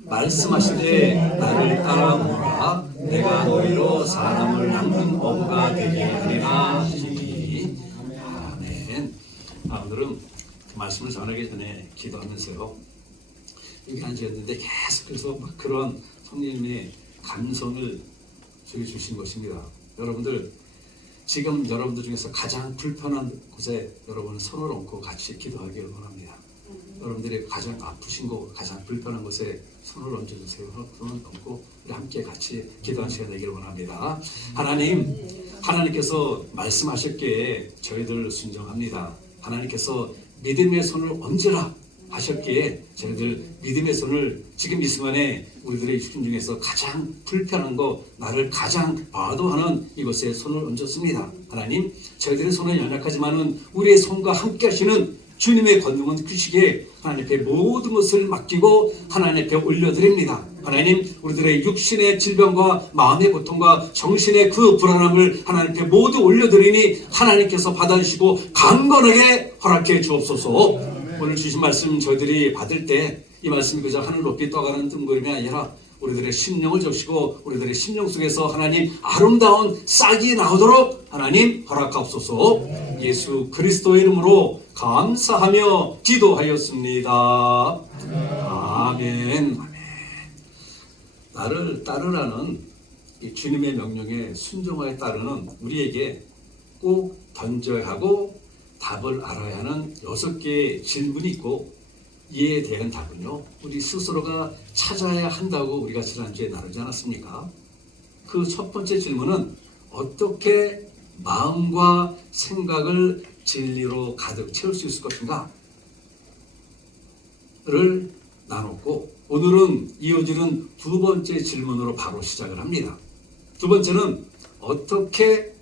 말씀하시되 나를 따라오라 내가 너희로 사람을 낚는 어부가 되게 하리라 하시니 아멘. 오늘은 말씀을 전하기 전에 기도하면서요 여기 앉았는데 계속해서 그런 성령님의 감성을 저희 주신 것입니다. 여러분들 지금 여러분들 중에서 가장 불편한 곳에 여러분 손을 얹고 같이 기도하기를 원합니다. 여러분들이 가장 아프신 곳, 가장 불편한 곳에 손을 얹어주세요. 손을 얹고 우리 함께 같이 기도하는 시간 되기를 원합니다. 하나님께서 말씀하셨기에 저희들 순종합니다. 하나님께서 믿음의 손을 얹으라 하셨기에 저희들 믿음의 손을 지금 이 순간에 우리들의 육신 중에서 가장 불편한 것, 나를 가장 과도하는 이곳에 손을 얹었습니다. 하나님, 저희들의 손은 연약하지만은 우리의 손과 함께 하시는 주님의 권능은 크시기에 하나님 앞에 모든 것을 맡기고 하나님 앞에 올려드립니다. 하나님, 우리들의 육신의 질병과 마음의 고통과 정신의 그 불안함을 하나님 앞에 모두 올려드리니 하나님께서 받아주시고 강건하게 허락해 주옵소서. 오늘 주신 말씀 저희들이 받을 때 이 말씀이 그저 하늘 높이 떠가는 뜬구름이 아니라 우리들의 심령을 적시고 우리들의 심령 속에서 하나님 아름다운 싹이 나오도록 하나님 허락하옵소서. 예수 그리스도의 이름으로 감사하며 기도하였습니다. 아멘. 나를 따르라는 이 주님의 명령에 순종하여 따르는 우리에게 꼭 던져야 하고 답을 알아야 하는 6개의 질문이 있고 이에 대한 답은요 우리 스스로가 찾아야 한다고 우리가 지난주에 나누지 않았습니까? 그 첫 번째 질문은 어떻게 마음과 생각을 진리로 가득 채울 수 있을 것인가? 를 나눴고 오늘은 이어지는 두 번째 질문으로 바로 시작을 합니다. 두 번째는 어떻게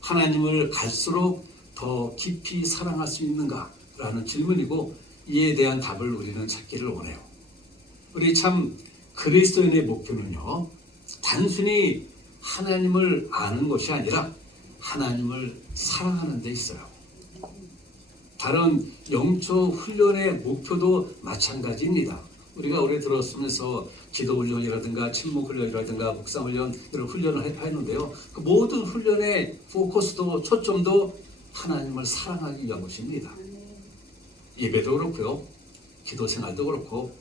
하나님을 갈수록 더 깊이 사랑할 수 있는가? 라는 질문이고 이에 대한 답을 우리는 찾기를 원해요. 우리 참 그리스도인의 목표는요 단순히 하나님을 아는 것이 아니라 하나님을 사랑하는 데 있어요. 다른 영적 훈련의 목표도 마찬가지입니다. 우리가 오래 들었으면서 기도 훈련이라든가 침묵 훈련이라든가 묵상 훈련 이런 훈련을 했는데요. 그 모든 훈련의 포커스도 초점도 하나님을 사랑하기 위한 것입니다. 예배도 그렇고요. 기도 생활도 그렇고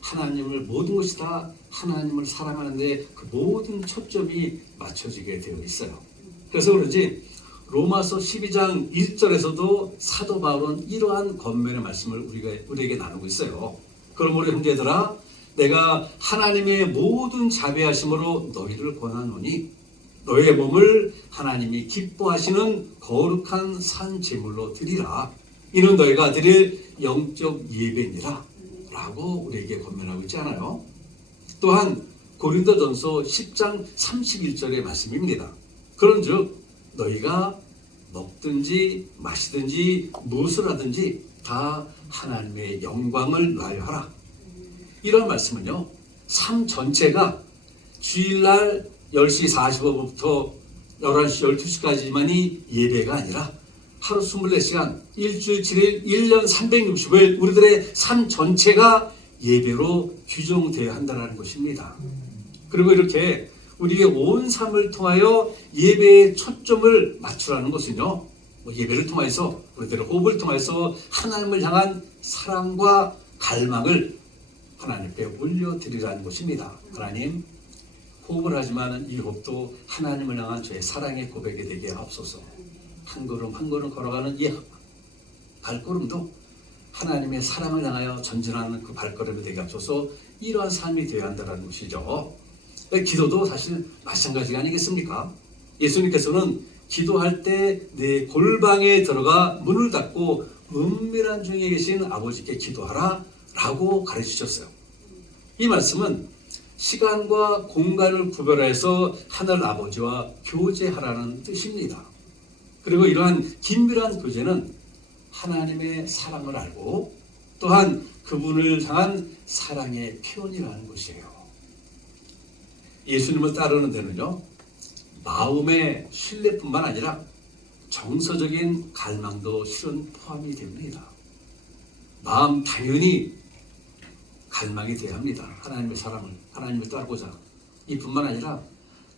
하나님을 모든 것이 다 하나님을 사랑하는데 그 모든 초점이 맞춰지게 되어 있어요. 그래서 그런지 로마서 12장 1절에서도 사도 바울은 이러한 권면의 말씀을 우리에게 나누고 있어요. 그러므로 형제들아 내가 하나님의 모든 자비하심으로 너희를 권하노니 너의 몸을 하나님이 기뻐하시는 거룩한 산 제물로 드리라. 이는 너희가 드릴 영적 예배니라 라고 우리에게 권면하고 있지 않아요? 또한 고린도전서 10장 31절의 말씀입니다. 그런즉 너희가 먹든지 마시든지 무엇을 하든지 다 하나님의 영광을 위하여 하라. 이런 말씀은요 삶 전체가 주일날 10시 45분부터 11시 12시까지만이 예배가 아니라 하루 24시간, 일주일 7일, 1년 365일 우리들의 삶 전체가 예배로 규정되어야 한다는 것입니다. 그리고 이렇게 우리의 온 삶을 통하여 예배의 초점을 맞추라는 것은요 예배를 통해서 우리들의 호흡을 통해서 하나님을 향한 사랑과 갈망을 하나님 앞에 올려드리라는 것입니다. 하나님 호흡을 하지만 이 호흡도 하나님을 향한 저의 사랑의 고백이 되게 하옵소서. 한 걸음 한 걸음 걸어가는 이 발걸음도 하나님의 사랑을 향하여 전진하는 그 발걸음이 되게 하옵소서. 이러한 삶이 되어야 한다는 것이죠. 기도도 사실 마찬가지가 아니겠습니까? 예수님께서는 기도할 때 내 골방에 들어가 문을 닫고 은밀한 중에 계신 아버지께 기도하라 라고 가르치셨어요. 이 말씀은 시간과 공간을 구별해서 하늘 아버지와 교제하라는 뜻입니다. 그리고 이러한 긴밀한 교제는 하나님의 사랑을 알고 또한 그분을 향한 사랑의 표현이라는 것이에요. 예수님을 따르는 데는요 마음의 신뢰뿐만 아니라 정서적인 갈망도 실은 포함이 됩니다. 마음 당연히 갈망이 돼야 합니다. 하나님의 사랑을, 하나님을 따르고자. 이뿐만 아니라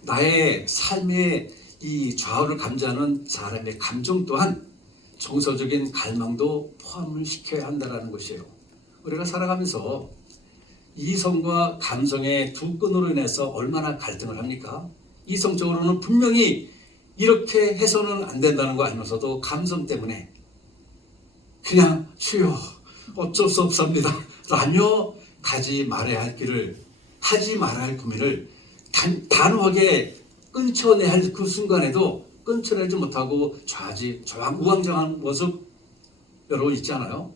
나의 삶의 이 좌우를 감지하는 사람의 감정 또한 정서적인 갈망도 포함을 시켜야 한다는 것이에요. 우리가 살아가면서 이성과 감성의 두 끈으로 인해서 얼마나 갈등을 합니까? 이성적으로는 분명히 이렇게 해서는 안 된다는 거 알면서도 감성 때문에 그냥 주여 어쩔 수 없습니다 라며 가지 말아야 할 길을, 하지 말아야 할 고민을 단호하게 끊쳐내야 할 그 순간에도 끊쳐내지 못하고 우왕좌왕한 모습 여러분 있지 않아요?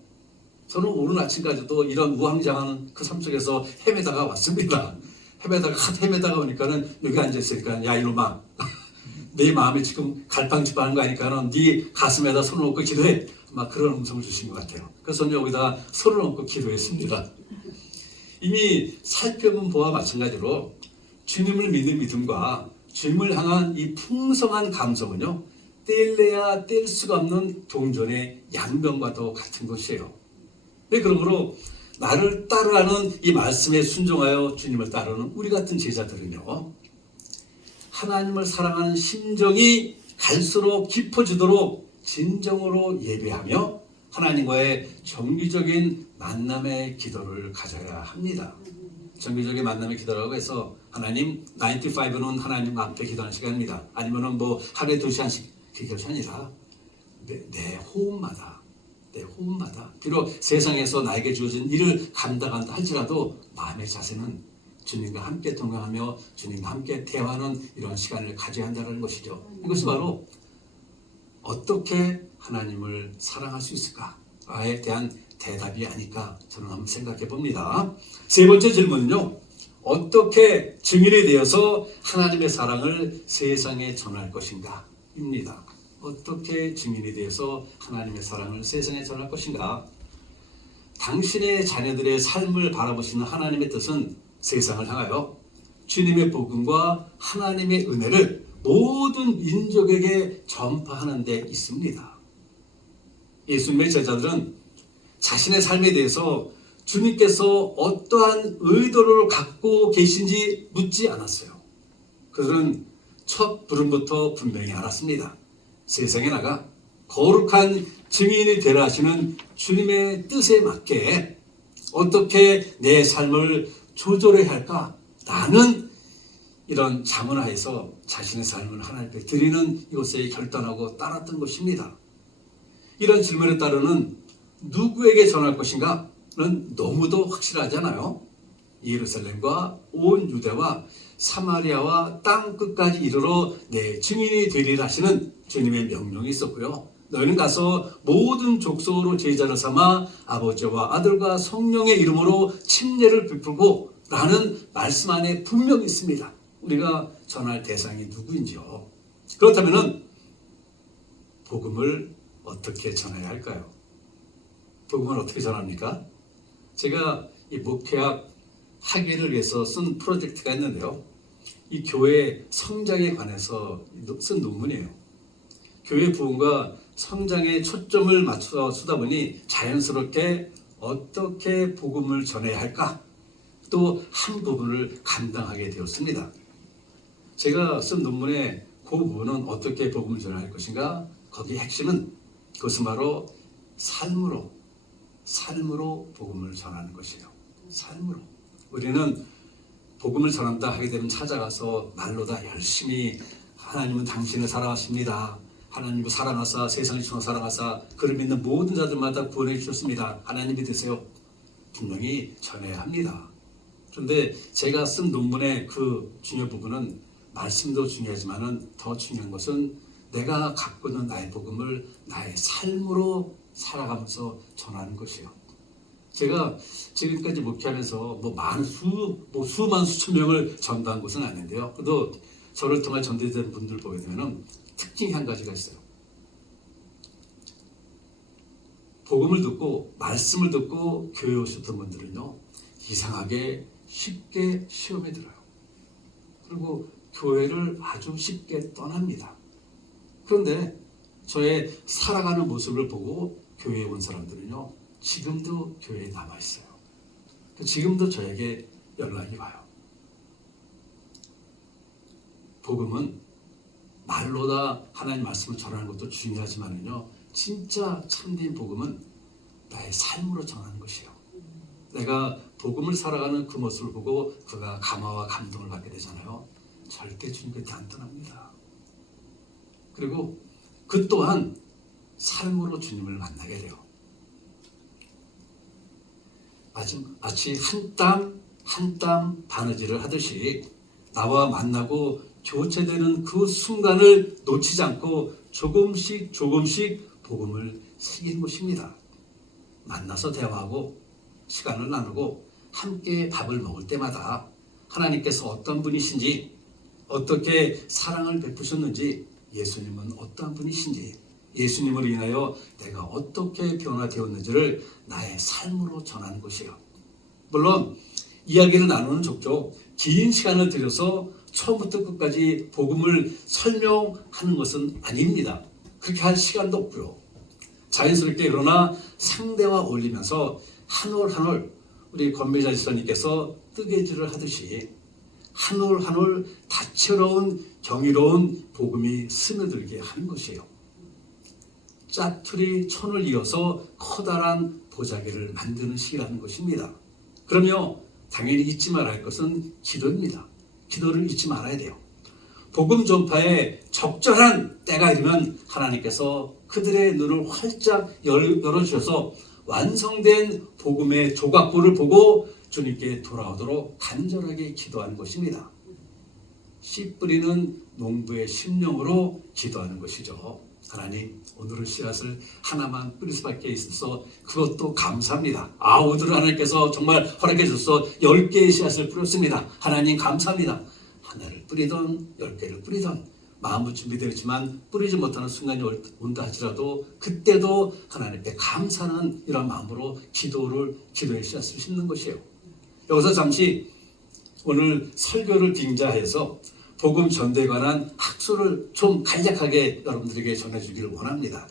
저는 오늘 아침까지도 이런 우왕좌왕한 그 삶 속에서 헤매다가 왔습니다. 헤매다가 오니까는 여기 앉아있으니까 야 이놈아 내 마음이 지금 갈팡질팡한 거 아니까는 네 가슴에다 손을 얹고 기도해. 막 그런 음성을 주신 것 같아요. 그래서 저는 여기다 손을 얹고 기도했습니다. 이미 살펴본 바와 마찬가지로 주님을 믿는 믿음과 주님을 향한 이 풍성한 감성은요, 뗄래야 뗄 수가 없는 동전의 양면과도 같은 것이에요. 그러므로 나를 따르라는 이 말씀에 순종하여 주님을 따르는 우리 같은 제자들은요, 하나님을 사랑하는 심정이 갈수록 깊어지도록 진정으로 예배하며 하나님과의 정기적인 만남의 기도를 가져야 합니다. 정기적인 만남의 기도라고 해서 하나님 95는 하나님 앞에 기도하는 시간입니다. 아니면은 뭐 하루에 2시간씩 기도하는 게 아니라 내 호흡마다 비록 세상에서 나에게 주어진 일을 감당한다 할지라도 마음의 자세는 주님과 함께 동행하며 주님과 함께 대화하는 이런 시간을 가져야 한다는 것이죠. 이것이 바로 어떻게 하나님을 사랑할 수 있을까에 대한 대답이 아닐까 저는 한번 생각해 봅니다. 세 번째 질문은요. 어떻게 증인이 되어서 하나님의 사랑을 세상에 전할 것인가 입니다. 어떻게 증인이 되어서 하나님의 사랑을 세상에 전할 것인가. 당신의 자녀들의 삶을 바라보시는 하나님의 뜻은 세상을 향하여 주님의 복음과 하나님의 은혜를 모든 민족에게 전파하는 데 있습니다. 예수님의 제자들은 자신의 삶에 대해서 주님께서 어떠한 의도를 갖고 계신지 묻지 않았어요. 그들은 첫 부름부터 분명히 알았습니다. 세상에 나가 거룩한 증인이 되라 하시는 주님의 뜻에 맞게 어떻게 내 삶을 조절해야 할까? 라는 이런 자문하에서 자신의 삶을 하나님께 드리는 이것에 결단하고 따랐던 것입니다. 이런 질문에 따르는 누구에게 전할 것인가는 너무도 확실하잖아요. 예루살렘과 온 유대와 사마리아와 땅 끝까지 이르러 내 증인이 되리라 하시는 주님의 명령이 있었고요. 너희는 가서 모든 족속으로 제자를 삼아 아버지와 아들과 성령의 이름으로 침례를 베풀고 라는 말씀 안에 분명히 있습니다. 우리가 전할 대상이 누구인지요. 그렇다면 복음을 어떻게 전해야 할까요? 복음을 어떻게 전합니까? 제가 이 목회학 학예를 위해서 쓴 프로젝트가 있는데요. 이 교회 성장에 관해서 쓴 논문이에요. 교회 부흥과 성장에 초점을 맞춰 쓰다 보니 자연스럽게 어떻게 복음을 전해야 할까? 또 한 부분을 감당하게 되었습니다. 제가 쓴 논문의 그 부분은 어떻게 복음을 전해야 할 것인가? 거기의 핵심은 그것은 바로 삶으로 복음을 전하는 것이에요. 삶으로. 우리는 복음을 전한다 하게 되면 찾아가서 말로 다 열심히 하나님은 당신을 사랑하십니다. 하나님을 사랑하사 세상을 주어 사랑하사 그를 믿는 모든 자들마다 구원해 주셨습니다. 하나님 믿으세요. 분명히 전해야 합니다. 그런데 제가 쓴 논문의 그 중요한 부분은 말씀도 중요하지만 더 중요한 것은 내가 갖고 있는 나의 복음을 나의 삶으로 살아가면서 전하는 것이에요. 제가 지금까지 목회하면서 수만 수천 명을 전도한 것은 아닌데요. 그래도 저를 통해 전도된 분들 보게 되면 특징이 한 가지가 있어요. 복음을 듣고 말씀을 듣고 교회 오셨던 분들은요, 이상하게 쉽게 시험에 들어요. 그리고 교회를 아주 쉽게 떠납니다. 그런데 저의 살아가는 모습을 보고 교회에 온 사람들은요, 지금도 교회에 남아있어요. 지금도 저에게 연락이 와요. 복음은 말로다 하나님 말씀을 전하는 것도 중요하지만요, 진짜 참된 복음은 나의 삶으로 전하는 것이에요. 내가 복음을 살아가는 그 모습을 보고 그가 감화와 감동을 받게 되잖아요. 절대 주님 곁에 안 떠납니다. 그리고 그 또한 삶으로 주님을 만나게 돼요. 마치 한 땀 한 땀 바느질을 하듯이 나와 만나고 교체되는 그 순간을 놓치지 않고 조금씩 복음을 새기는 것입니다. 만나서 대화하고 시간을 나누고 함께 밥을 먹을 때마다 하나님께서 어떤 분이신지, 어떻게 사랑을 베푸셨는지, 예수님은 어떠한 분이신지, 예수님으로 인하여 내가 어떻게 변화되었는지를 나의 삶으로 전하는 것이에요. 물론 이야기를 나누는 족족 긴 시간을 들여서 처음부터 끝까지 복음을 설명하는 것은 아닙니다. 그렇게 할 시간도 없고요. 자연스럽게 그러나 상대와 어울리면서 한 올 한 올 우리 권배자 지사님께서 뜨개질을 하듯이 한 올 한 올 다채로운 경이로운 복음이 스며들게 하는 것이에요. 짜투리 천을 이어서 커다란 보자기를 만드는 시기라는 것입니다. 그러며 당연히 잊지 말아야 할 것은 기도입니다. 기도를 잊지 말아야 돼요. 복음 전파에 적절한 때가 이르면 하나님께서 그들의 눈을 활짝 열어주셔서 완성된 복음의 조각부를 보고 주님께 돌아오도록 간절하게 기도하는 것입니다. 씨 뿌리는 농부의 심령으로 기도하는 것이죠. 하나님, 오늘은 씨앗을 하나만 뿌릴 수밖에 있어서 그것도 감사합니다. 오늘 하나님께서 정말 허락해 주셔서 10개의 씨앗을 뿌렸습니다. 하나님 감사합니다. 하나를 뿌리던 10개를 뿌리던 마음은 준비되었지만 뿌리지 못하는 순간이 온다 할지라도 그때도 하나님께 감사하는 이런 마음으로 기도의 씨앗을 심는 것이에요. 여기서 잠시 오늘 설교를 빙자해서 복음 전도에 관한 학술을 좀 간략하게 여러분들에게 전해주기를 원합니다.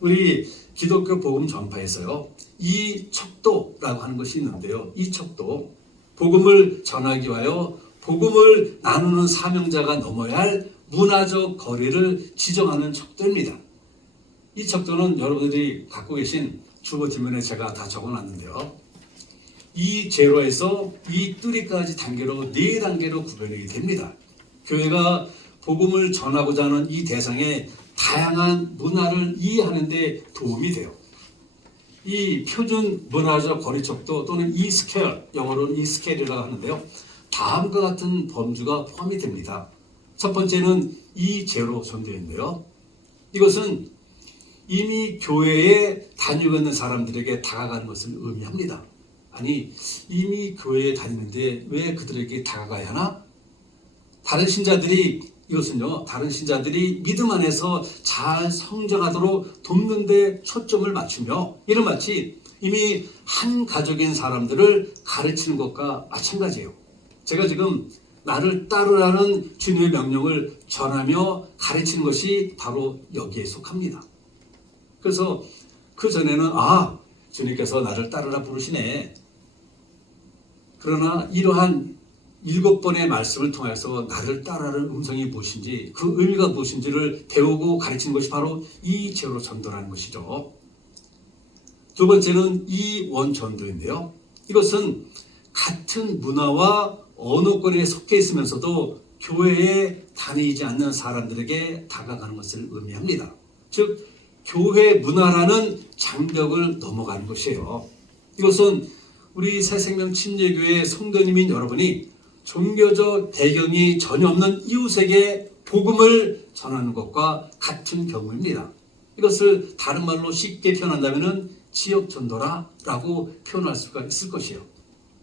우리 기독교 복음 전파에서요, 이 척도라고 하는 것이 있는데요. 이 척도, 복음을 전하기 위하여 복음을 나누는 사명자가 넘어야 할 문화적 거리를 지정하는 척도입니다. 이 척도는 여러분들이 갖고 계신 주보 뒷면에 제가 다 적어놨는데요. 이 제로에서 이 뚜리까지 단계로 4단계로 구별이 됩니다. 교회가 복음을 전하고자 하는 이 대상의 다양한 문화를 이해하는 데 도움이 돼요. 이 표준 문화적 거리척도 또는 이 스케일, 영어로는 이 스케일이라고 하는데요. 다음과 같은 범주가 포함이 됩니다. 첫 번째는 이 제로 전도인데요. 이것은 이미 교회에 다니고 있는 사람들에게 다가가는 것을 의미합니다. 아니, 이미 교회에 다니는데 왜 그들에게 다가가야 하나? 다른 신자들이 믿음 안에서 잘 성장하도록 돕는 데 초점을 맞추며 이는 마치 이미 한 가족인 사람들을 가르치는 것과 마찬가지예요. 제가 지금 나를 따르라는 주님의 명령을 전하며 가르치는 것이 바로 여기에 속합니다. 그래서 그 전에는 주님께서 나를 따르라 부르시네. 그러나 이러한 7번의 말씀을 통해서 나를 따르라는 음성이 무엇인지, 그 의미가 무엇인지를 배우고 가르치는 것이 바로 이 제로 전도라는 것이죠. 두 번째는 이 원전도인데요. 이것은 같은 문화와 언어권에 속해 있으면서도 교회에 다니지 않는 사람들에게 다가가는 것을 의미합니다. 즉, 교회 문화라는 장벽을 넘어가는 것이에요. 이것은 우리 새생명 침례교회 성도님인 여러분이 종교적 배경이 전혀 없는 이웃에게 복음을 전하는 것과 같은 경우입니다. 이것을 다른 말로 쉽게 표현한다면 지역 전도라고 표현할 수가 있을 것이에요.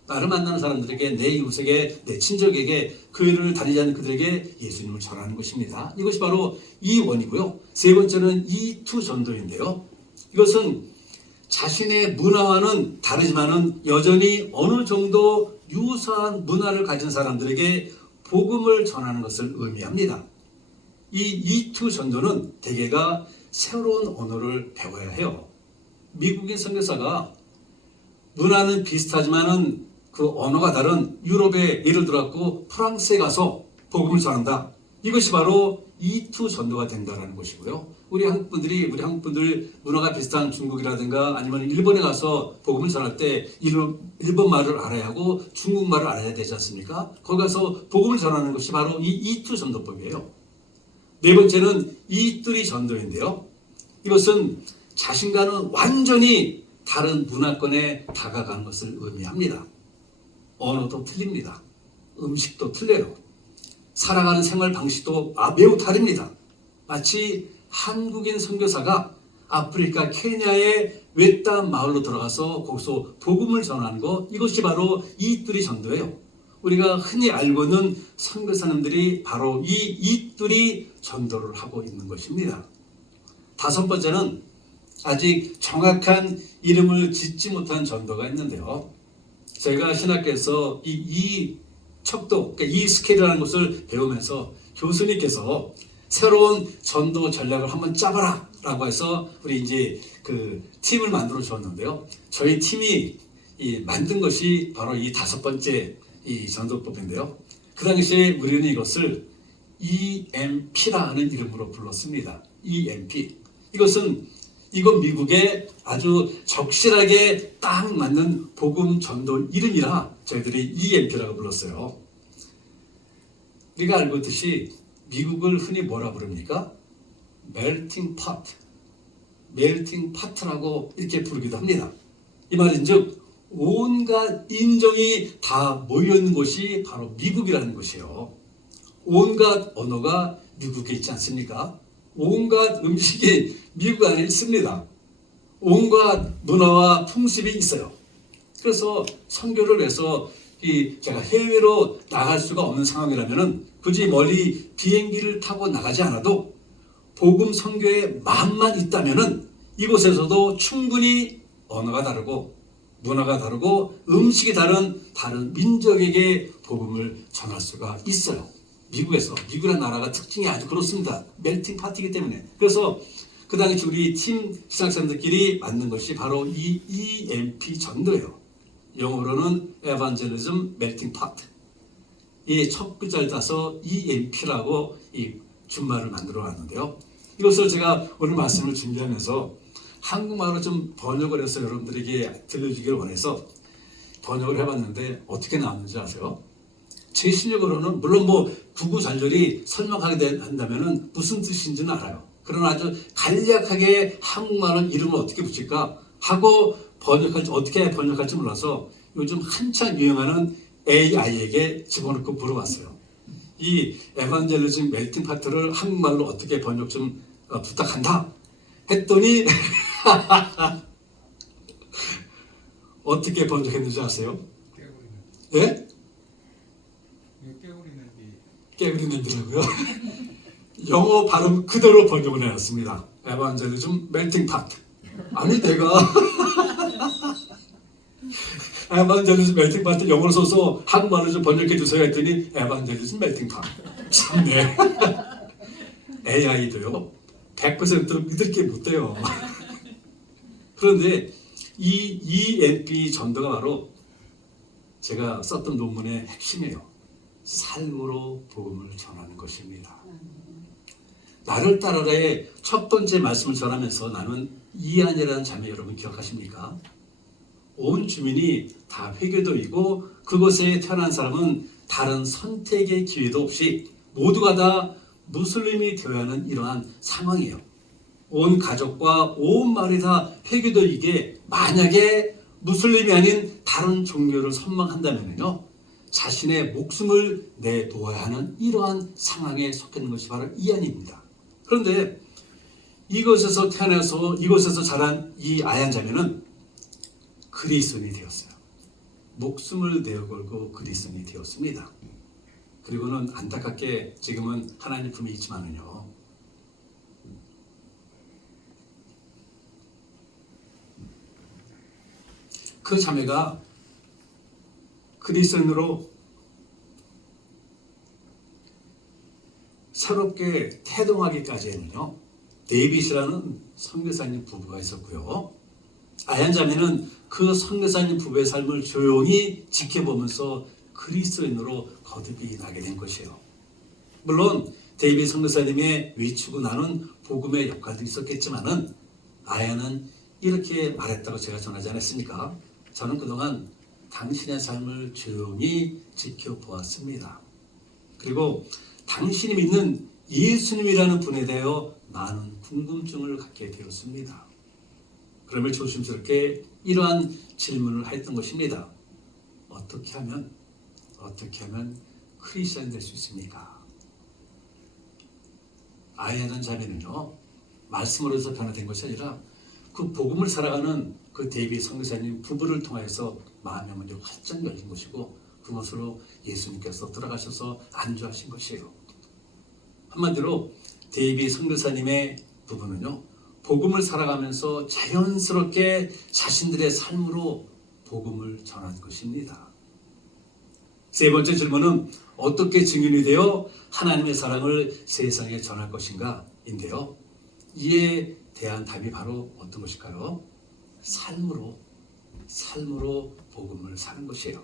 나를 만나는 사람들에게, 내 이웃에게, 내 친족에게, 교회를 다니지 않는 그들에게 예수님을 전하는 것입니다. 이것이 바로 이 원이고요. 세 번째는 이 투 전도인데요. 이것은 자신의 문화와는 다르지만은 여전히 어느 정도 유사한 문화를 가진 사람들에게 복음을 전하는 것을 의미합니다. 이 투 전도는 대개가 새로운 언어를 배워야 해요. 미국인 선교사가 문화는 비슷하지만은 그 언어가 다른 유럽에 예를 들었고 프랑스에 가서 복음을 전한다. 이것이 바로 이투 전도가 된다라는 것이고요. 우리 한국분들 문화가 비슷한 중국이라든가 아니면 일본에 가서 복음을 전할 때 일본 말을 알아야 하고 중국 말을 알아야 되지 않습니까? 거기 가서 복음을 전하는 것이 바로 이 이투 전도법이에요. 네 번째는 이뚜리 전도인데요. 이것은 자신과는 완전히 다른 문화권에 다가가는 것을 의미합니다. 언어도 틀립니다. 음식도 틀려요. 살아가는 생활 방식도 매우 다릅니다. 마치 한국인 선교사가 아프리카 케냐의 외딴 마을로 들어가서 거기서 복음을 전하는 것, 이것이 바로 이뚜리 전도예요. 우리가 흔히 알고 있는 선교사님들이 바로 이 이뚜리 전도를 하고 있는 것입니다. 다섯 번째는 아직 정확한 이름을 짓지 못한 전도가 있는데요. 제가 신학교에서 이 척도, 그러니까 이 스케일이라는 것을 배우면서 교수님께서 새로운 전도 전략을 한번 짜봐라 라고 해서 우리 이제 그 팀을 만들어 주었는데요. 저희 팀이 만든 것이 바로 이 다섯 번째 이 전도법인데요. 그 당시에 우리는 이것을 EMP라는 이름으로 불렀습니다. EMP. 이건 미국의 아주 적실하게 딱 맞는 복음 전도 이름이라 저희들이 EMP라고 불렀어요. 우리가 알고 있듯이 미국을 흔히 뭐라 부릅니까? 멜팅 팟, 멜팅 파트라고 이렇게 부르기도 합니다. 이 말인즉 온갖 인종이 다 모여있는 곳이 바로 미국이라는 것이에요. 온갖 언어가 미국에 있지 않습니까? 온갖 음식이 미국 안에 있습니다. 온갖 문화와 풍습이 있어요. 그래서 선교를 해서 제가 해외로 나갈 수가 없는 상황이라면 굳이 멀리 비행기를 타고 나가지 않아도 복음 선교의 마음만 있다면 이곳에서도 충분히 언어가 다르고 문화가 다르고 음식이 다른 민족에게 복음을 전할 수가 있어요. 미국이라는 나라가 특징이 아주 그렇습니다. 멜팅 파티이기 때문에. 그래서 그 당시 우리 팀 신학생들끼리 만든 것이 바로 이 EMP 전도예요. 영어로는 Evangelism Melting Pot. 이 첫 글자를 따서 EMP라고 이 준말을 만들어 놨는데요. 이것을 제가 오늘 말씀을 준비하면서 한국말로 좀 번역을 해서 여러분들에게 들려주기를 원해서 번역을 해봤는데 어떻게 나왔는지 아세요? 제 실력으로는 물론 구구절절히 설명하게 한다면 무슨 뜻인지는 알아요. 그러나 아주 간략하게 한국말은 이름을 어떻게 붙일까 하고 어떻게 번역할지 몰라서 요즘 한창 유행하는 AI에게 집어넣고 물어봤어요. 이 에반젤리즘 멜팅 파트를 한국말로 어떻게 번역 좀 부탁한다 했더니 어떻게 번역했는지 아세요? 예? 깨우리 냄비라고요? 영어 발음 그대로 번역을 해놨습니다. 에반젤리즘 멜팅 파트. 아니 내가 에반젤리즘 멜팅 파트 영어로 써서 한국말로 좀 번역해 주세요 했더니 에반젤리즘 멜팅 파트. 참네. AI도요 100% 믿을 게 못 돼요. 그런데 이 EMP 전도가 바로 제가 썼던 논문의 핵심이에요. 삶으로 복음을 전하는 것입니다. 나를 따라라의 첫 번째 말씀을 전하면서 나는 이한이라는 자매 여러분 기억하십니까? 온 주민이 다 회교도이고 그곳에 태어난 사람은 다른 선택의 기회도 없이 모두가 다 무슬림이 되어야 하는 이러한 상황이에요. 온 가족과 온 마을이 다 회교도이기에 만약에 무슬림이 아닌 다른 종교를 선망한다면요 자신의 목숨을 내놓아야 하는 이러한 상황에 속해 있는 것이 바로 이한입니다. 그런데 이곳에서 태어나서 이곳에서 자란 이 아얀 자매는 그리스도인이 되었어요. 목숨을 내어걸고 그리스도인이 되었습니다. 그리고는 안타깝게 지금은 하나님 품에 있지만은요. 그 자매가 그리스도인으로 새롭게 태동하기까지는요. 데이빗이라는 선교사님 부부가 있었고요. 아얀 자매는 그 선교사님 부부의 삶을 조용히 지켜보면서 그리스도인으로 거듭이 나게 된 것이에요. 물론 데이빗 선교사님의 외치고 나눈 복음의 역할도 있었겠지만은 아얀은 이렇게 말했다고 제가 전하지 않았습니까? 저는 그동안 당신의 삶을 조용히 지켜보았습니다. 그리고 당신이 믿는 예수님이라는 분에 대하여 많은 궁금증을 갖게 되었습니다. 그러면 조심스럽게 이러한 질문을 했던 것입니다. 어떻게 하면 크리스찬 될 수 있습니까? 아이하는 자매는요, 말씀으로서 변화된 것이 아니라 그 복음을 살아가는 그 데이빗 선교사님 부부를 통해서 마음의 문이 활짝 열린 것이고 그것으로 예수님께서 들어가셔서 안주하신 것이에요. 한마디로 데이빗 선교사님의 부부는요, 복음을 살아가면서 자연스럽게 자신들의 삶으로 복음을 전한 것입니다. 세 번째 질문은 어떻게 증인이 되어 하나님의 사랑을 세상에 전할 것인가 인데요. 이에 대한 답이 바로 어떤 것일까요? 삶으로 복음을 사는 것이에요.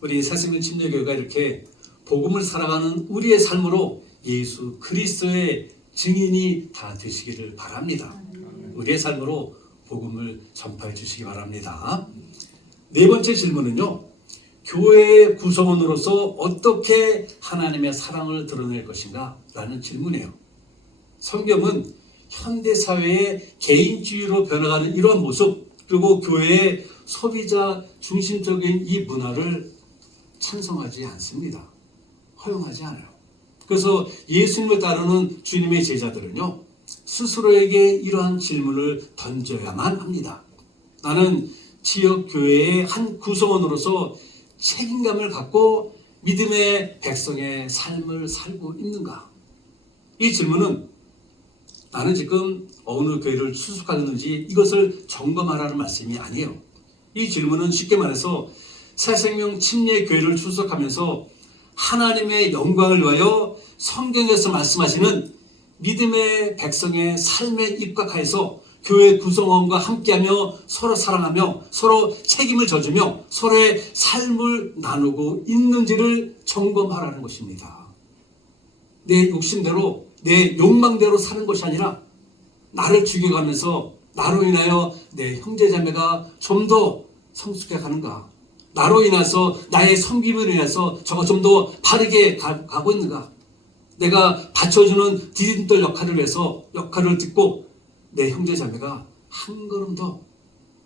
우리 새생명 침례교회가 이렇게 복음을 살아가는 우리의 삶으로 예수 그리스도의 증인이 다 되시기를 바랍니다. 우리의 삶으로 복음을 전파해 주시기 바랍니다. 네 번째 질문은요, 교회의 구성원으로서 어떻게 하나님의 사랑을 드러낼 것인가? 라는 질문이에요. 성경은 현대사회의 개인주의로 변화가는 이러한 모습, 그리고 교회의 소비자 중심적인 이 문화를 찬성하지 않습니다. 허용하지 않아요. 그래서 예수님을 따르는 주님의 제자들은요, 스스로에게 이러한 질문을 던져야만 합니다. 나는 지역교회의 한 구성원으로서 책임감을 갖고 믿음의 백성의 삶을 살고 있는가? 이 질문은 나는 지금 어느 교회를 수속하는지 이것을 점검하라는 말씀이 아니에요. 이 질문은 쉽게 말해서 새생명 침례교회를 출석하면서 하나님의 영광을 위하여 성경에서 말씀하시는 믿음의 백성의 삶에 입각하여서 교회 구성원과 함께하며 서로 사랑하며 서로 책임을 져주며 서로의 삶을 나누고 있는지를 점검하라는 것입니다. 내 욕심대로 내 욕망대로 사는 것이 아니라 나를 죽여가면서 나로 인하여 내 형제자매가 좀 더 성숙해 가는가, 나로 인해서 나의 섬김으로 인해서 저가 좀 더 바르게 가고 있는가, 내가 받쳐주는 디딤돌 역할을 해서 역할을 듣고 내 형제자매가 한 걸음 더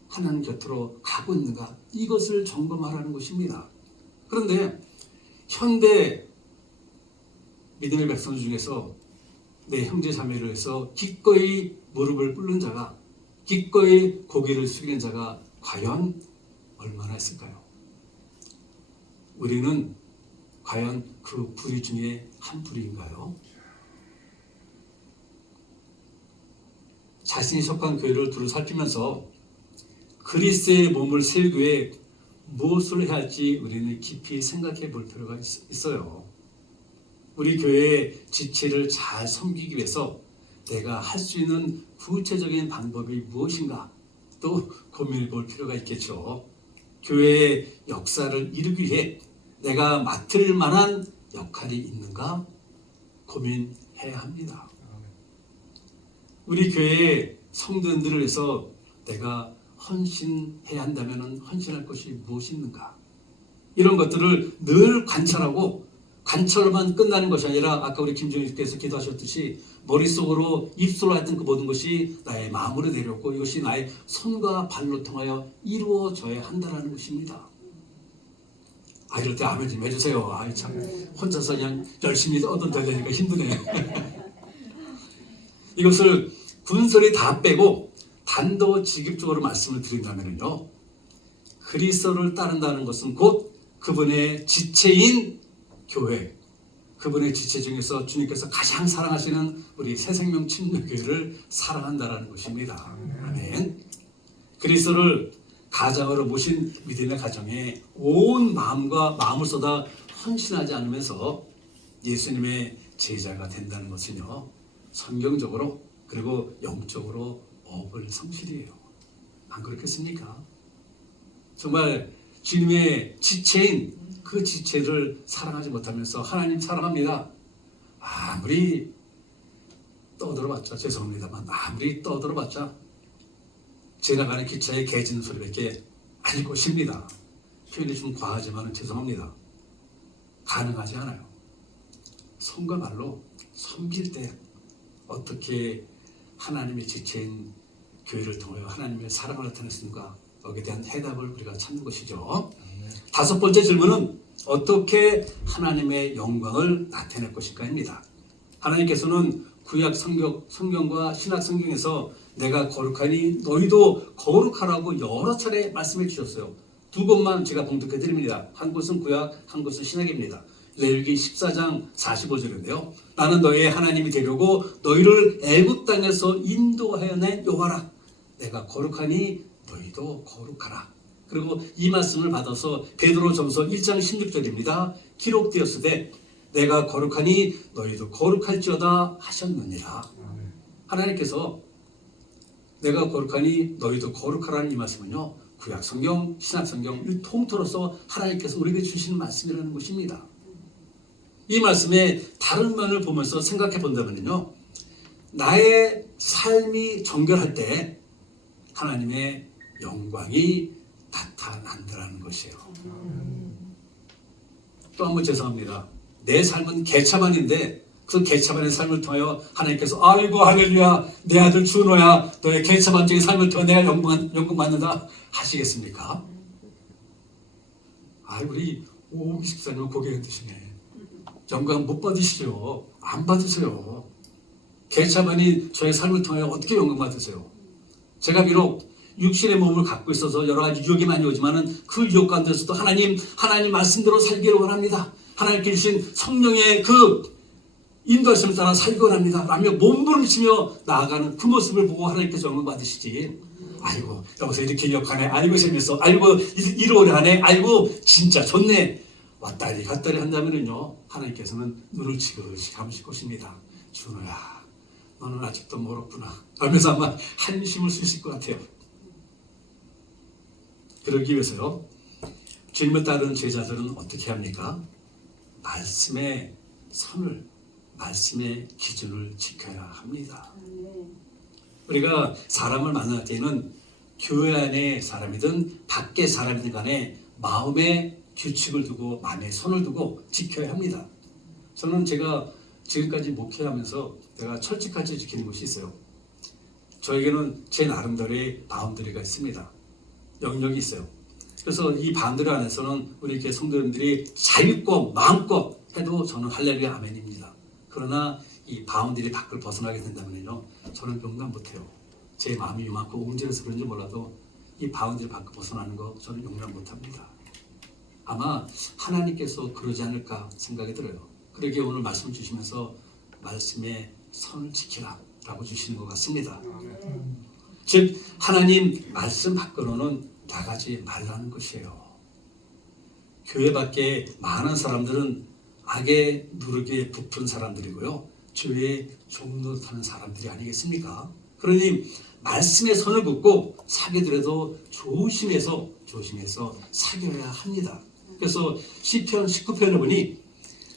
하나님 곁으로 가고 있는가, 이것을 점검하라는 것입니다. 그런데 현대 믿음의 백성 중에서 내 형제자매를 위해서 기꺼이 무릎을 꿇는 자가, 기꺼이 고개를 숙이는 자가 과연 얼마나 있을까요? 우리는 과연 그 부류 중에 한 부류인가요? 자신이 속한 교회를 두루 살피면서 그리스도의 몸을 세우기 위해 무엇을 해야 할지 우리는 깊이 생각해 볼 필요가 있어요. 우리 교회의 지체를 잘 섬기기 위해서 내가 할 수 있는 구체적인 방법이 무엇인가 또 고민해 볼 필요가 있겠죠. 교회의 역사를 이루기 위해 내가 맡을 만한 역할이 있는가 고민해야 합니다. 우리 교회의 성도들을 위해서 내가 헌신해야 한다면 헌신할 것이 무엇이 있는가, 이런 것들을 늘 관찰하고, 관찰로만 끝나는 것이 아니라 아까 우리 김종희께서 기도하셨듯이 머릿속으로 입술로 했던 그 모든 것이 나의 마음으로 내려오고 이것이 나의 손과 발로 통하여 이루어져야 한다는 것입니다. 이럴 때 아멘 좀 해주세요. 참 혼자서 그냥 열심히 얻어내려니까 힘드네. 이것을 군소리 다 빼고 단도직입적으로 말씀을 드린다면요, 그리스도를 따른다는 것은 곧 그분의 지체인 교회, 그분의 지체 중에서 주님께서 가장 사랑하시는 우리 새생명 침례교회를 사랑한다는 것입니다. 아멘. 그리스도를 가장으로 모신 믿음의 가정에 온 마음과 마음을 쏟아 헌신하지 않으면서 예수님의 제자가 된다는 것은요, 성경적으로 그리고 영적으로 어불성실이에요. 안 그렇겠습니까? 정말 주님의 지체인 그 지체를 사랑하지 못하면서 하나님 사랑합니다. 아무리 떠들어봤자 죄송합니다만 아무리 떠들어봤자 지나가는 기차의 개 짖는 소리밖에 아닐 것입니다. 표현이 좀 과하지만 죄송합니다. 가능하지 않아요. 손과 말로 섬길 때 어떻게 하나님의 지체인 교회를 통하여 하나님의 사랑을 나타냈는가, 여기에 대한 해답을 우리가 찾는 것이죠. 다섯 번째 질문은 어떻게 하나님의 영광을 나타낼 것인가입니다. 하나님께서는 구약 성경과 신약 성경에서 내가 거룩하니 너희도 거룩하라고 여러 차례 말씀해 주셨어요. 두 곳만 제가 봉독해 드립니다. 한 곳은 구약, 한 곳은 신약입니다. 레위기 14장 45절인데요. 나는 너희의 하나님이 되려고 너희를 애굽 땅에서 인도하여 낸 여호와라. 내가 거룩하니 너희도 거룩하라. 그리고 이 말씀을 받아서 베드로전서 1장 16절입니다. 기록되었으되 내가 거룩하니 너희도 거룩할지어다 하셨느니라. 하나님께서 내가 거룩하니 너희도 거룩하라는 이 말씀은요, 구약 성경, 신약 성경 이 통틀어서 하나님께서 우리에게 주시는 말씀이라는 것입니다. 이 말씀의 다른 면을 보면서 생각해 본다면요, 나의 삶이 정결할 때 하나님의 영광이 나타난다는 것이에요. 또 한 번 죄송합니다. 내 삶은 개차반인데 그 개차반의 삶을 통하여 하나님께서 아이고 할렐루야 내 아들 준호야 너의 개차반적인 삶을 통해 내가 영광 받는다 하시겠습니까? 우리 오기 집사님은 고개 흔드시네. 영광 못 받으시죠. 안 받으세요. 개차반이 저의 삶을 통하여 어떻게 영광 받으세요? 제가 비록 육신의 몸을 갖고 있어서 여러 가지 유혹이 많이 오지만은 그 유혹 가운데서도 하나님 말씀대로 살기를 원합니다. 하나님께 주신 성령의 그 인도하심을 따라 살기 원합니다 라며 몸부림치며 나아가는 그 모습을 보고 하나님께서 영광 받으시지. 아이고 여기서 이렇게 기억하네. 아이고 재밌어. 아이고 이러오래 하네. 아이고 진짜 좋네. 왔다리 갔다리 한다면은요, 하나님께서는 눈을 지그시 감으실 것입니다. 준호야 너는 아직도 멀었구나 하면서 아마 한심을 쓰실 것 같아요. 그러기 위해서요, 주님을 따르는 제자들은 어떻게 합니까? 말씀의 선을, 말씀의 기준을 지켜야 합니다. 우리가 사람을 만날 때는 교회 안에 사람이든 밖에 사람이든 간에 마음에 규칙을 두고 마음에 선을 두고 지켜야 합니다. 저는 제가 지금까지 목회하면서 내가 철칙같이 지키는 것이 있어요. 저에게는 제 나름대로의 바운더리가 있습니다. 영역이 있어요. 그래서 이 바운더리 안에서는 우리 교회 성도님들이 자유껏 마음껏 해도 저는 할렐루야 아멘입니다. 그러나 이 바운더리 밖을 벗어나게 된다면요, 저는 용납 못해요. 제 마음이 이만큼 옹졸해서 그런지 몰라도 이 바운더리 밖을 벗어나는 거 저는 용납 못합니다. 아마 하나님께서 그러지 않을까 생각이 들어요. 그러기에 오늘 말씀을 주시면서 말씀의 선을 지키라 라고 주시는 것 같습니다. 즉 하나님 말씀 밖으로는 나가지 말라는 것이에요. 교회 밖에 많은 사람들은 악의 누르기에 부푼 사람들이고요, 죄의 종노릇하는 사람들이 아니겠습니까? 그러니 말씀의 선을 긋고 사귀더라도 조심해서 사귀어야 합니다. 그래서 시편 19편을 보니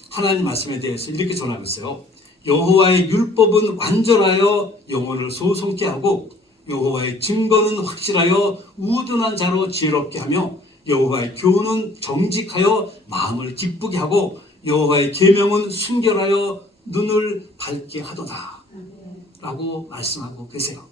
하나님 말씀에 대해서 이렇게 전하고 있어요. 여호와의 율법은 완전하여 영혼을 소송케 하고 여호와의 증거는 확실하여 우둔한 자로 지혜롭게 하며 여호와의 교훈은 정직하여 마음을 기쁘게 하고 여호와의 계명은 순결하여 눈을 밝게 하도다 라고 말씀하고 계세요.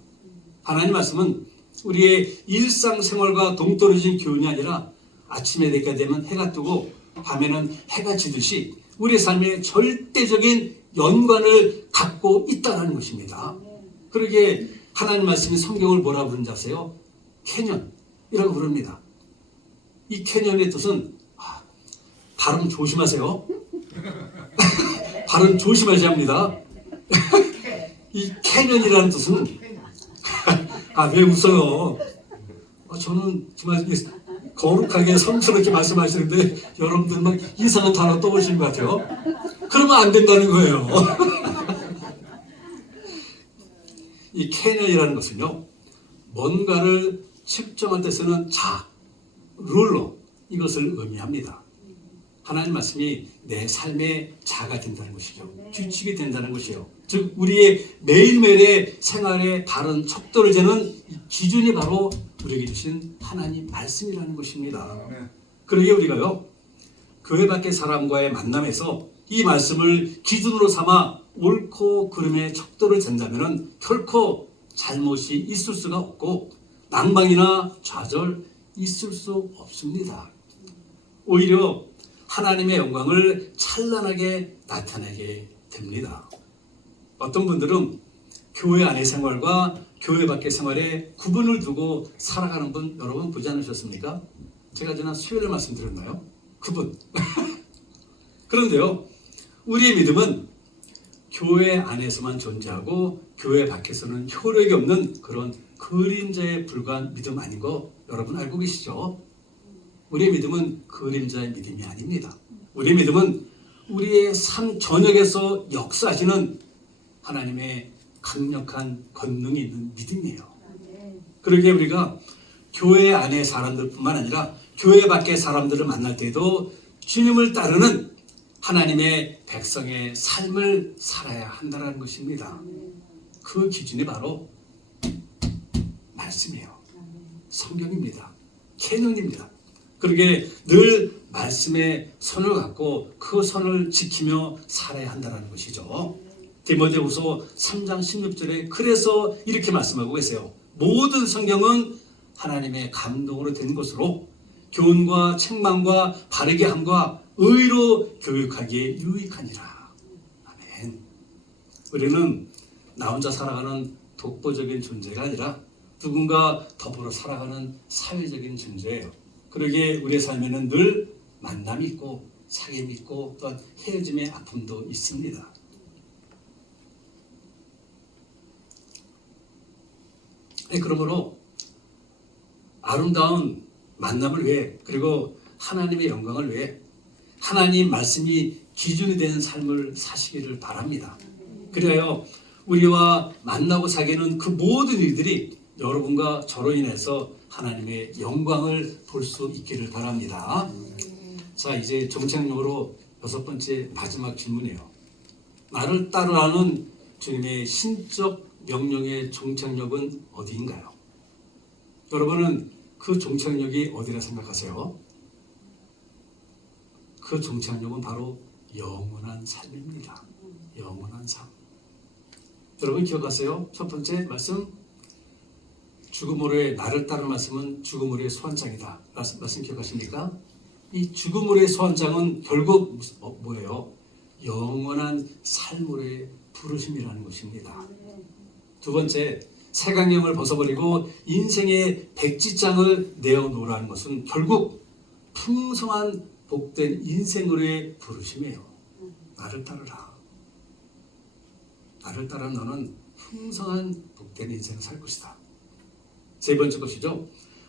하나님 말씀은 우리의 일상생활과 동떨어진 교훈이 아니라 아침에 되면 해가 뜨고 밤에는 해가 지듯이 우리의 삶에 절대적인 연관을 갖고 있다는 것입니다. 그러기에 하나님 말씀이 성경을 뭐라 부르는지 아세요? 캐년이라고 부릅니다. 이 캐년의 뜻은 발음 조심하세요. 발음 조심하셔야 합니다. 이 캐년이라는 뜻은 왜 웃어요? 저는 정말 거룩하게 성스럽게 말씀하시는데 여러분들 막 이상한 단어 떠오르시는 것 같아요. 그러면 안 된다는 거예요. 이 캐년이라는 것은요, 뭔가를 측정한 뜻은 자, 룰러, 이것을 의미합니다. 하나님 말씀이 내 삶의 자가 된다는 것이죠. 규칙이 된다는 것이요. 즉 우리의 매일매일의 생활의 바른 척도를 재는 기준이 바로 우리에게 주신 하나님 말씀이라는 것입니다. 그러기에 우리가요, 교회 밖의 사람과의 만남에서 이 말씀을 기준으로 삼아 옳고 그름의 척도를 잰다면 결코 잘못이 있을 수가 없고 낭망이나 좌절 있을 수 없습니다. 오히려 하나님의 영광을 찬란하게 나타내게 됩니다. 어떤 분들은 교회 안의 생활과 교회 밖의 생활에 구분을 두고 살아가는 분 여러분 보지 않으셨습니까? 제가 지난 수요일에 말씀드렸나요? 구분. 그런데요, 우리의 믿음은 교회 안에서만 존재하고 교회 밖에서는 효력이 없는 그런 그림자에 불과한 믿음 아닌 거 여러분 알고 계시죠? 우리의 믿음은 그림자의 믿음이 아닙니다. 우리의 믿음은 우리의 삶 전역에서 역사하시는 하나님의 강력한 권능이 있는 믿음이에요. 그러기에 우리가 교회 안의 사람들뿐만 아니라 교회 밖의 사람들을 만날 때도 주님을 따르는 하나님의 백성의 삶을 살아야 한다는 것입니다. 그 기준이 바로 말씀이에요. 성경입니다. 캐논입니다. 그러기에 늘 말씀의 선을 갖고 그 선을 지키며 살아야 한다는 것이죠. 디모데후서 3장 16절에 그래서 이렇게 말씀하고 계세요. 모든 성경은 하나님의 감동으로 된 것으로 교훈과 책망과 바르게 함과 의로 교육하기에 유익하니라. 아멘. 우리는 나 혼자 살아가는 독보적인 존재가 아니라 누군가 더불어 살아가는 사회적인 존재예요. 그러기에 우리의 삶에는 늘 만남이 있고 사귐이 있고 또한 헤어짐의 아픔도 있습니다. 그러므로 아름다운 만남을 위해 그리고 하나님의 영광을 위해 하나님 말씀이 기준이 되는 삶을 사시기를 바랍니다. 그래야 우리와 만나고 사귀는 그 모든 일들이 여러분과 저로 인해서 하나님의 영광을 볼 수 있기를 바랍니다. 자, 이제 정착용으로 6번째 마지막 질문이에요. 나를 따르라는 주님의 신적 명령의 종착역은 어디인가요? 여러분은 그 종착역이 어디라 생각하세요? 그 종착역은 바로 영원한 삶입니다. 영원한 삶. 여러분 기억하세요? 첫 번째 말씀, 죽음으로의 나를 따르는 말씀은 죽음으로의 소환장이다. 말씀 기억하십니까? 이 죽음으로의 소환장은 결국 뭐예요? 영원한 삶으로의 부르심이라는 것입니다. 두 번째, 색안경을 벗어버리고 인생의 백지장을 내어놓으라는 것은 결국 풍성한 복된 인생으로의 부르심이에요. 나를 따르라. 나를 따라 너는 풍성한 복된 인생을 살 것이다. 세 번째 것이죠.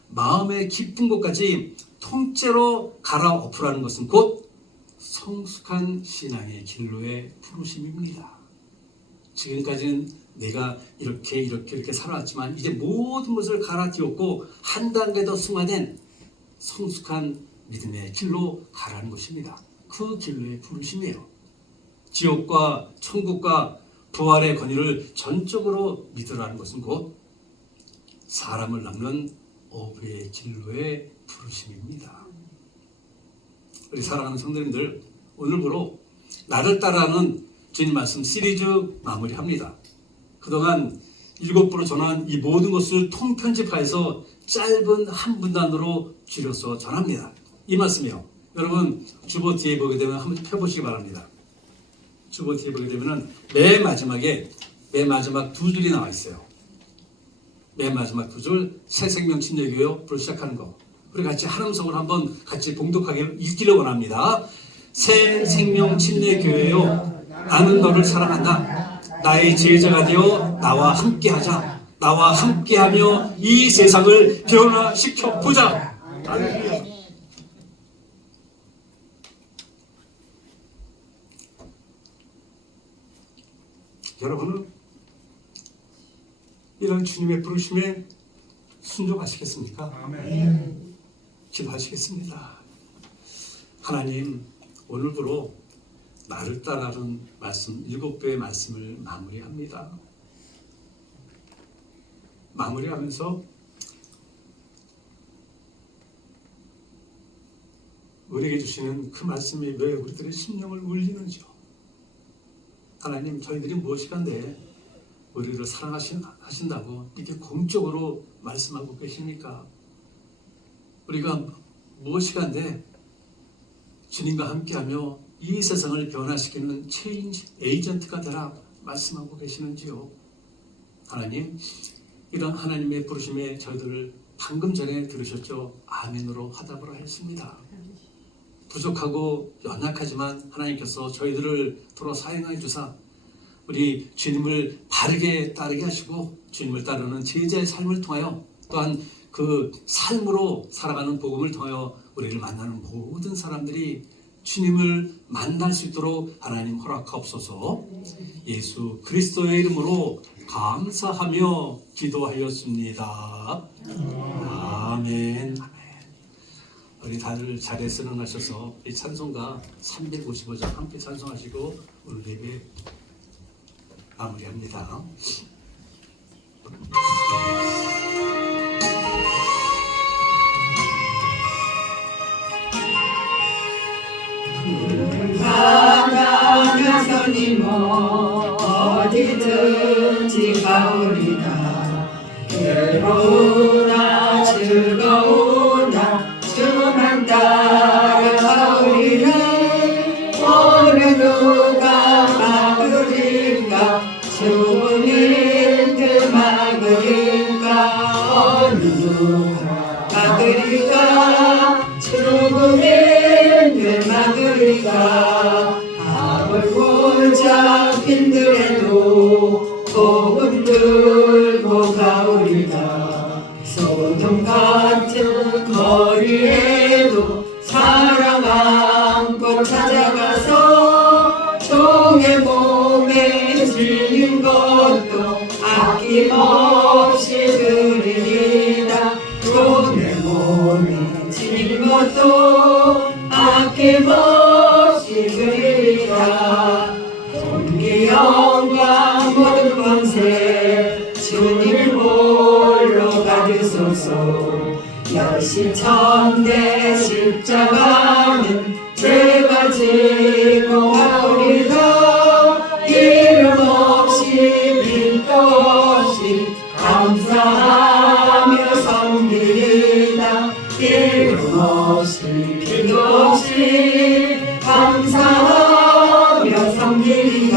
마음의 깊은 곳까지 통째로 갈아엎으라는 것은 곧 성숙한 신앙의 길로의 부르심입니다. 지금까지는 내가 이렇게 살아왔지만 이제 모든 것을 갈아엎고 한 단계 더 승화된 성숙한 믿음의 길로 가라는 것입니다. 그 길로의 부르심이에요. 지옥과 천국과 부활의 권위를 전적으로 믿으라는 것은 곧 사람을 낚는 어부의 길로의 부르심입니다. 우리 사랑하는 성도님들, 오늘부로 나를 따라하는 주님 말씀 시리즈 마무리합니다. 그동안 7부로 전한 이 모든 것을 통편집하여서 짧은 한 분단으로 줄여서 전합니다. 이 말씀이요. 여러분 주보 뒤에 보게 되면 한번 펴보시기 바랍니다. 주보 뒤에 보게 되면 맨 마지막 두 줄이 나와 있어요. 맨 마지막 두 줄, 새 생명 침례교회로 시작하는 거. 우리 같이 한음성을 한번 같이 봉독하게 읽기를 원합니다. 새 생명 침례교회요, 나는 너를 사랑한다. 나의 제자가 되어 나와 함께하자. 나와 함께하며 이 세상을 변화시켜 보자. 아멘. 여러분은 이런 주님의 부르심에 순종하시겠습니까? 아멘. 기도하시겠습니다. 하나님, 오늘부로 나를 따라하는 말씀 7배의 말씀을 마무리합니다. 마무리하면서 우리에게 주시는 그 말씀이 왜 우리들의 심령을 울리는지요. 하나님, 저희들이 무엇이간데 우리를 사랑하신다고 이렇게 공적으로 말씀하고 계십니까? 우리가 무엇이간데 주님과 함께하며 이 세상을 변화시키는 체인지 에이전트가 되라 말씀하고 계시는지요. 하나님, 이런 하나님의 부르심에 저희들을 방금 전에 들으셨죠? 아멘으로 화답을 하였습니다. 부족하고 연약하지만 하나님께서 저희들을 도로 사용하여 주사 우리 주님을 바르게 따르게 하시고 주님을 따르는 제자의 삶을 통하여 또한 그 삶으로 살아가는 복음을 통하여 우리를 만나는 모든 사람들이 주님을 만날 수 있도록 하나님 허락하옵소서. 예수 그리스도의 이름으로 감사하며 기도하였습니다. 아멘. 우리 다들 자리에 일어나셔서 이 찬송가 355장 함께 찬송하시고 오늘 예배 마무리합니다. 바다나서니 어디든지 가오리다. 괴로우나 즐거우나 주만 따라가오리라. 어느 누가 막으리까 주님 그 막으리까. 어느 누가 막으리까 주님 그 막으리까. 밥을 못 잡힌들에도 복음 들고 가오리다. 소돔 같은 거리에도 사랑 안고 찾아가서 종의 몸에 질린 것도 아낌없이 드리리다. 종의 몸에 질린 것도 아낌없이 드리리다. 공기 영광 모든 권세 주님 홀로 받으소서. 열시천대 십자가는 제가 지고 가오리다. 이름 없이 빛도 없이 감사하며 섬기리다. 이름 없이 빛도 없이 감사하며 섬기리다.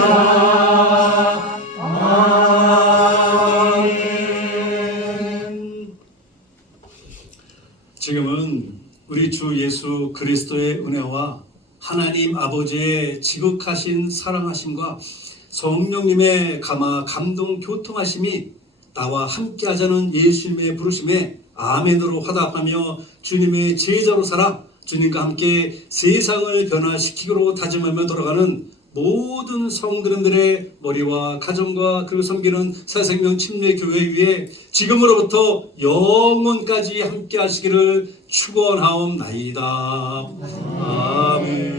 지금은 우리 주 예수 그리스도의 은혜와 하나님 아버지의 지극하신 사랑하심과 성령님의 감화 감동 교통하심이 나와 함께하자는 예수님의 부르심에 아멘으로 화답하며 주님의 제자로 살아 주님과 함께 세상을 변화시키기로 다짐하며 돌아가는 모든 성도님들의 머리와 가정과 그를 섬기는 새생명 침례교회 위에 지금으로부터 영원까지 함께 하시기를 축원하옵나이다. 아멘.